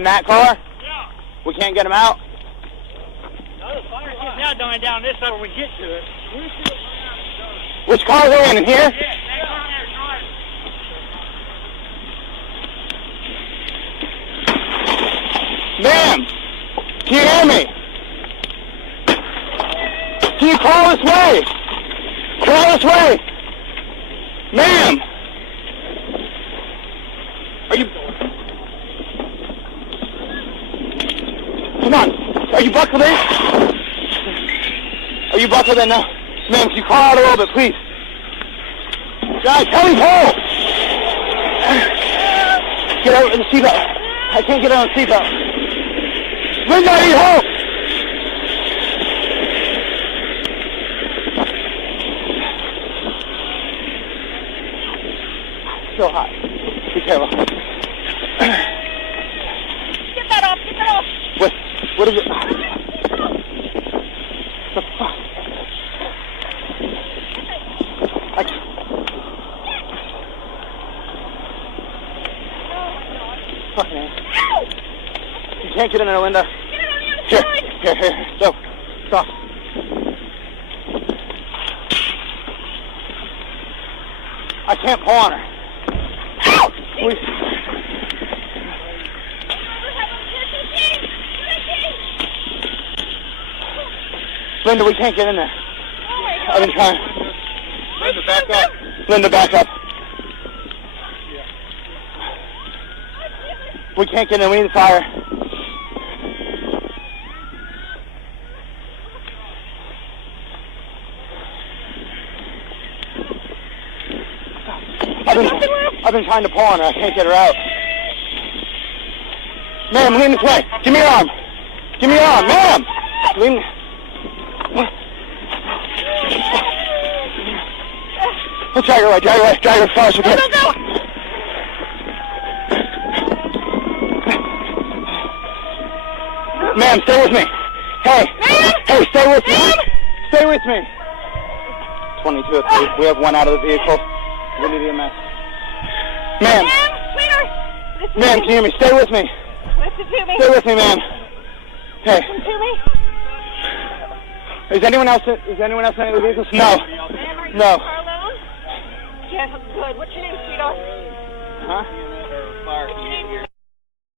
In that car? Yeah. We can't get him out? No, the fire's just now dying down this side when we get to it. Which car are they in here? Yeah, that car there, Ma'am, can you hear me? Can you call this way? Call this way. Ma'am. Are you... Come on. Are you buckled in? Are you buckled in now? Ma'am, can you call out a little bit, please? Guys, help me pull! Get out of the seatbelt. I can't get out of the seatbelt. Linda, I need help! So hot. Be careful. Get that off, get that off. What is it? The fuck? Fuck, man. You can't get in there, Linda. Get it on the other side. Here. Go. Stop. I can't pull on her. Ow! Please. Linda, we can't get in there. Oh my God. I've been trying. Linda, back up. Linda, back up. We can't get in. We need the fire. I've been trying to pull on her. I can't get her out. Ma'am, lean this way. Give me your arm. Give me your arm. Ma'am! Lean. Let's drag her away. Drag her away. Drag her as far as we can. Go. Ma'am, stay with me. Hey. Ma'am? Hey, stay with me. Ma'am? Stay with me. 22 at 3. We have one out of the vehicle. We need EMS. Ma'am. Ma'am, sweetheart. Listen Ma'am, to can you hear me? Stay with me. Listen to me. Stay with me, ma'am. Hey. Listen to me. Is anyone else in any of the vehicles? No. Ma'am, are you No. in the car alone? Yes, good. What's your name, sweetheart? Huh? What's your name?